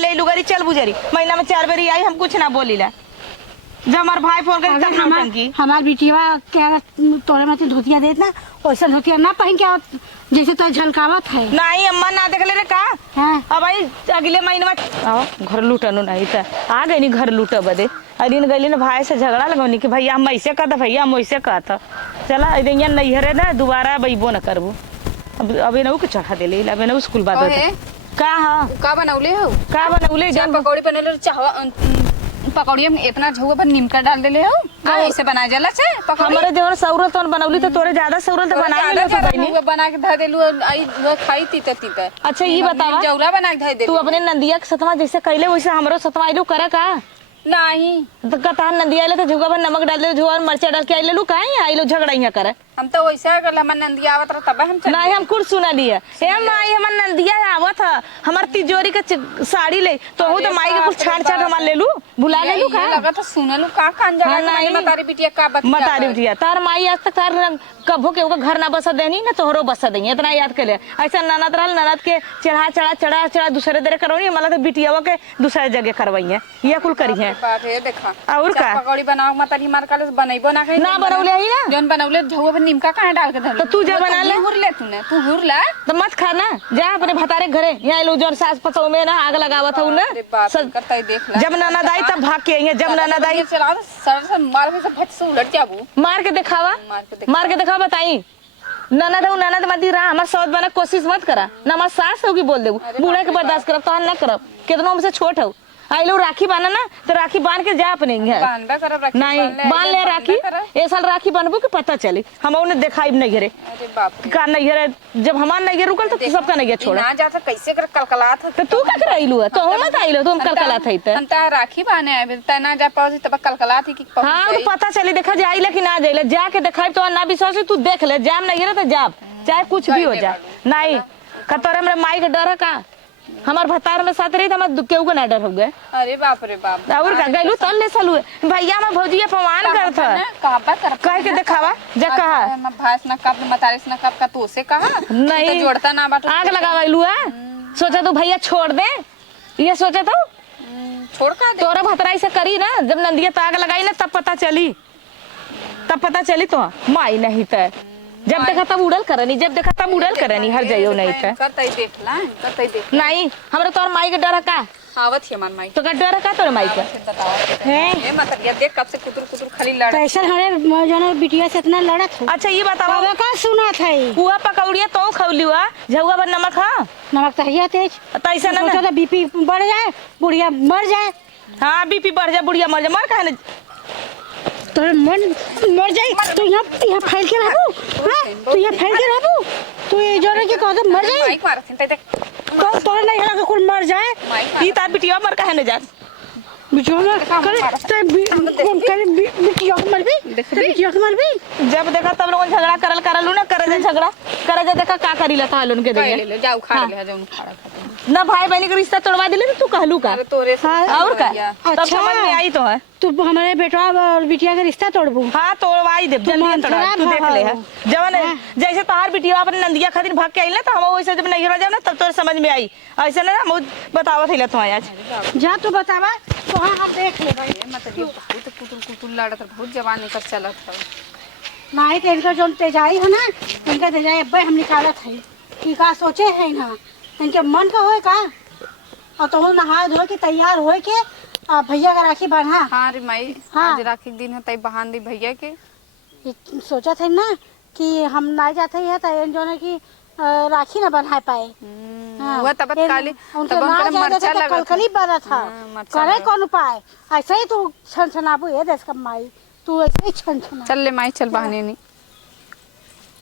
ले लू गरी चल बुजरी महीना में 4 बारी आई हम कुछ ना बोली ला जब हमार भाई फोन कर तब नौटंकी हमार बिटिया क्या तोरे मत धोतिया देत ना वैसा धोतिया ना पहन के आवत जैसे तो झलकावत है नहीं अम्मा ना देख ले रे का हाँ अब भाई अगले महीने में आओ घर लूटनु नहीं था आ गई नी घर लूट बदे अरे गली ना भाई से झगड़ा लगौनी कि भैया हम ऐसे कहता भैया हम वैसे कहता चला यहाँ नहीं है ना दोबारा बैबो न करबू अभी ना चढ़ा दे ले अभी ना स्कूल बात का बनौले हो का बनौले जब पकौड़ी बनले चाहवा पकौड़ी में इतना झुआ पर नीमका डाल देले हो का ऐसे बना जाला छे पकौड़ी हमरे जोर सौरत तो बनौली तो तोरे ज्यादा सौरत तो बना ले तो बहिनी बना के ध देलु आई खाई तीता तीता अच्छा ये बतावा जौला बना के ध दे तू अपने नंदिया के सतमा जैसे कैले वैसे हमरो सतमा आइलू करे का नहीं तो कता नंदिया आइले तो झुगा पर नमक डाल दे झुआ और मिर्चा डाल के आइले लू काहे आइलो झगड़ा यहाँ करे हम तो वैसा कर हमर नंदिया आवत रह तब हम चल नहीं हम कुछ सुना लिया ए माई हमर नंदिया आवत है हमर तिजोरी के साड़ी ले तो हो तो माई के कुछ छाड़ छाड़ हम ले लू भुला ले लू का लगा तो सुनलू का कान जगह नहीं मतारी बिटिया का बता मतारी बिटिया तार माई आज तक तार कभो के घर ना बसा देनी ना तोहरो बसा देनी इतना याद कर ले ऐसा ननद रहल ननद के चढ़ा दूसरे दरे करवाई मतलब तो बिटियावा के दूसरे जगह करवाई है ये कुल करी है बात है देखा और का पकौड़ी बनाओ मतारी मार काले बनैबो ना ना बनौले है ना जौन बनौले झुआ पर नीमका काहे डाल के धर तो तू जा बना ले हुर ले तूने तू हुर ला तो मत खाना जा अपने भतारे घरे यहाँ लोग जो सास पसौ में ना आग लगावत हूँ ना करता ही देख ला जब ननद आई तब भाग के आई जब ननद आई चला सर से मार में से फट से उलट जाबू मार के दिखावा बताई ननद हो ननद मत रहा हमार सौत बना कोशिश मत करा ना हमार सास होगी बोल देबू बूढ़ा के बर्दाश्त करब तो ना करब कितना हमसे छोट हो आई लोग राखी बांधा ना तो राखी बांध के जा अपने नहीं बांध ले राखी ए साल राखी बांधबू के पता चली हम उन्हें दिखाई नहीं घरे का नहीं घरे जब हमार नहीं रुकल तो सबका नहीं छोड़ा ना जाता कैसे कर कलकलात तो तू का कराइलू तो हम मत आइलो तुम कलकलात है हम त राखी बांधे आए त ना जा पाओ तब कलकलात ही कि हां तो पता चली देखा जाइला कि ना जाइला जाके दिखाई तो ना विश्वास तू देख ले जाम नहीं घरे तो जाब चाहे कुछ भी हो जाए नहीं कतरे हमरे माई के डर है का हमार भतार में साथ रही तो हमार केहू को ना डर हो गए अरे बाप रे बाप और का गइलू तल ले सालू भैया में भौजी अपमान करत है कहबा कर कह के दिखावा जा कहा मैं भास ना कब मतारिस ना कब का तो से कहा नहीं तो जोड़ता ना बाटो आग लगावैलू है सोचा तो भैया छोड़ दे ये सोचा तो छोड़ का दे तोरा भतराई से करी ना जब नंदिया ताग लगाई ना तब पता चली तो माई नहीं त जब देखा तब उड़ल करनी हर जइयो नहीं त करतई देखला नहीं हमरा तोर माई के डर का आवत है मन माई तो का डर का तोर माई के है ये मत ये देख कब से कुतुर खाली लड़ कैसे हरे जन बिटिया से इतना लड़त हो अच्छा ये बताओ बाबा का सुना था पुआ पकौड़िया तो खौली हुआ झुआ पर नमक हां नमक तो है तेज तो ऐसा ना सोचा बीपी बढ़ जाए बुढ़िया मर जाए हां बीपी बढ़ जाए बुढ़िया मर जाए मर काहे तो मन मर जाए तो यहाँ फैल के रहबू हां तो यहाँ फैल के रहबू तो ये जोरे के कहत मर जाए माइक मारत त तो तोरे नहीं हला कुल मर जाए ई तार बिटिया मर काहे न जात बिटिया करे बिटिया मर भी जब देखा तब लोग झगड़ा करल ना करे जा देखा का करी लेता लोन के दे ले जाओ खा ले जाओ खाड़ा ना भाई बहन का रिश्ता तोड़वा दिले तो तू कहलू का तोरे और का तब समझ में आई तो है तू हमारे बेटा और बिटिया का रिश्ता तोड़बू हां तोड़वाई दे जल्दी तोड़ा तू देख ले है जवन जैसे तोहार बिटिया अपने नंदिया खातिर भाग के आई ना तो हम वैसे जब नहीं रह जाओ ना तब तोरे समझ में आई ऐसे ना हम बतावत हिला तो आज जा तू बतावा तो हां देख ले भाई मतलब ये बहुत कुतुर लड़त बहुत जवानी कर चलत है नहीं तो इनका जो तेजाई है ना इनका तेजाई अब हम निकालत है कि का सोचे है ना इनके मन का होए का और तो नहा धो के तैयार होए के भैया का राखी बांधा हां रे माई आज राखी दिन है तई बहान दी भैया के सोचा था ना कि हम ना जाते है तो इन जोने की राखी ना बना पाए वो तब काली तब हम मरचा लगा कलकली बना था करे कौन उपाय ऐसे ही तू छनछनाबू ये देश का माई तू ऐसे ही छनछना चल ले माई चल बहाने नहीं